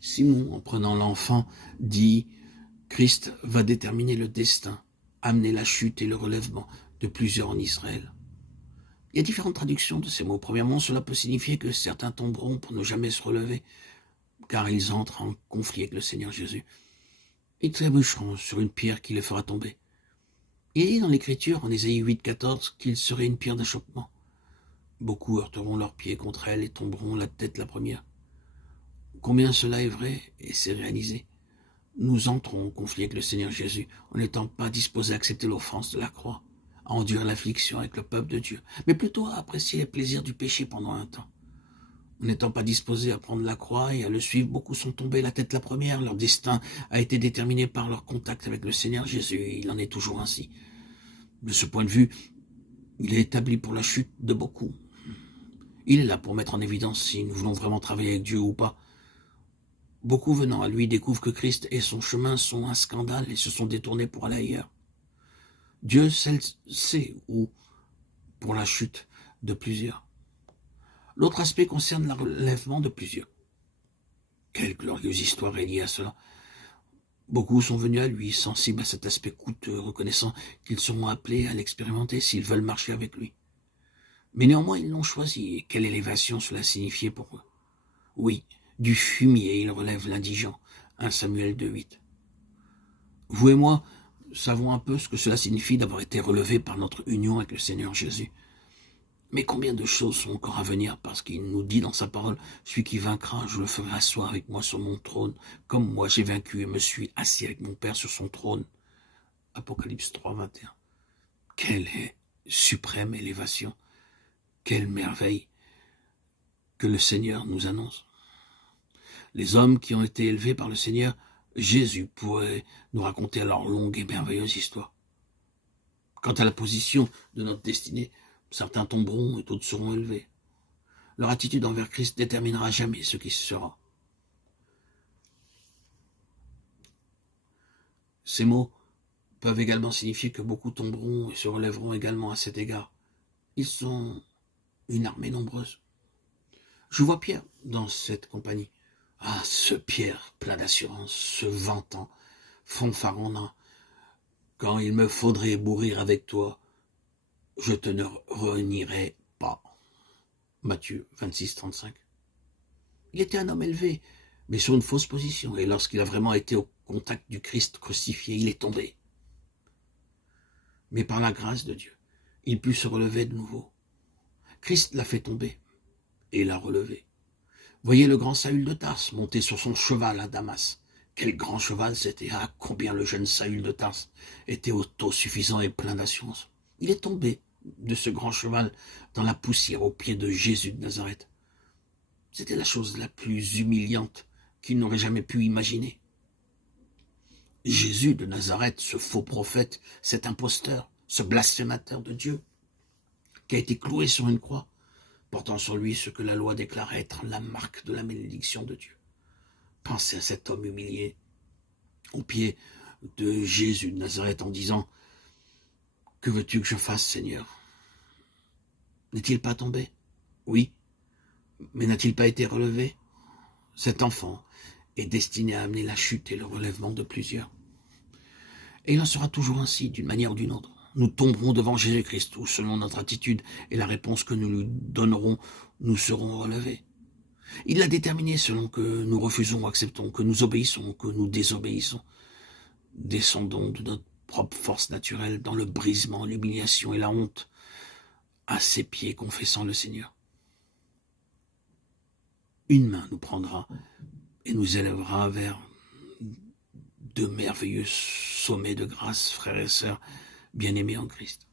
Simon, en prenant l'enfant, dit « Christ va déterminer le destin, amener la chute et le relèvement de plusieurs en Israël. » Il y a différentes traductions de ces mots. Premièrement, cela peut signifier que certains tomberont pour ne jamais se relever, car ils entrent en conflit avec le Seigneur Jésus. Ils trébucheront sur une pierre qui les fera tomber. Il est dit dans l'Écriture, en Ésaïe 8,14, qu'il serait une pierre d'achoppement. Beaucoup heurteront leurs pieds contre elle et tomberont la tête la première. Combien cela est vrai, et c'est réalisé. Nous entrons en conflit avec le Seigneur Jésus, en n'étant pas disposés à accepter l'offense de la croix, à endurer l'affliction avec le peuple de Dieu, mais plutôt à apprécier les plaisirs du péché pendant un temps. En n'étant pas disposés à prendre la croix et à le suivre, beaucoup sont tombés la tête la première. Leur destin a été déterminé par leur contact avec le Seigneur Jésus, et il en est toujours ainsi. De ce point de vue, il est établi pour la chute de beaucoup. Il est là pour mettre en évidence si nous voulons vraiment travailler avec Dieu ou pas. Beaucoup venant à lui découvrent que Christ et son chemin sont un scandale et se sont détournés pour aller ailleurs. Dieu sait où pour la chute de plusieurs. L'autre aspect concerne le relèvement de plusieurs. Quelle glorieuse histoire est liée à cela. Beaucoup sont venus à lui, sensibles à cet aspect coûteux, reconnaissant qu'ils seront appelés à l'expérimenter s'ils veulent marcher avec lui. Mais néanmoins, ils l'ont choisi, et quelle élévation cela signifiait pour eux. Oui, du fumier, il relève l'indigent. 1 Samuel 2,8. Vous et moi savons un peu ce que cela signifie d'avoir été relevés par notre union avec le Seigneur Jésus. Mais combien de choses sont encore à venir, parce qu'il nous dit dans sa parole, « Celui qui vaincra, je le ferai asseoir avec moi sur mon trône, comme moi j'ai vaincu et me suis assis avec mon Père sur son trône. » Apocalypse 3, 21. Quelle suprême élévation, quelle merveille que le Seigneur nous annonce. Les hommes qui ont été élevés par le Seigneur, Jésus pourrait nous raconter leur longue et merveilleuse histoire. Quant à la position de notre destinée, certains tomberont et d'autres seront élevés. Leur attitude envers Christ déterminera jamais ce qui sera. Ces mots peuvent également signifier que beaucoup tomberont et se relèveront également à cet égard. Ils sont une armée nombreuse. Je vois Pierre dans cette compagnie. Ah, ce Pierre, plein d'assurance, se vantant, fanfaronnant. Quand il me faudrait mourir avec toi, je te ne renierai pas. Matthieu 26, 35. Il était un homme élevé, mais sur une fausse position, et lorsqu'il a vraiment été au contact du Christ crucifié, il est tombé. Mais par la grâce de Dieu, il put se relever de nouveau. Christ l'a fait tomber et l'a relevé. Voyez le grand Saül de Tarse monter sur son cheval à Damas. Quel grand cheval c'était! Ah, combien le jeune Saül de Tarse était autosuffisant et plein d'assurance. Il est tombé de ce grand cheval dans la poussière aux pieds de Jésus de Nazareth. C'était la chose la plus humiliante qu'il n'aurait jamais pu imaginer. Jésus de Nazareth, ce faux prophète, cet imposteur, ce blasphémateur de Dieu, qui a été cloué sur une croix, portant sur lui ce que la loi déclarait être la marque de la malédiction de Dieu. Pensez à cet homme humilié aux pieds de Jésus de Nazareth en disant « Que veux-tu que je fasse, Seigneur ?» N'est-il pas tombé? Oui, mais n'a-t-il pas été relevé? Cet enfant est destiné à amener la chute et le relèvement de plusieurs. Et il en sera toujours ainsi, d'une manière ou d'une autre. Nous tomberons devant Jésus-Christ, ou selon notre attitude et la réponse que nous lui donnerons, nous serons relevés. Il l'a déterminé selon que nous refusons ou acceptons, que nous obéissons ou que nous désobéissons. Descendons de notre propre force naturelle dans le brisement, l'humiliation et la honte, à ses pieds confessant le Seigneur. Une main nous prendra et nous élèvera vers de merveilleux sommets de grâce, frères et sœurs, bien-aimés en Christ.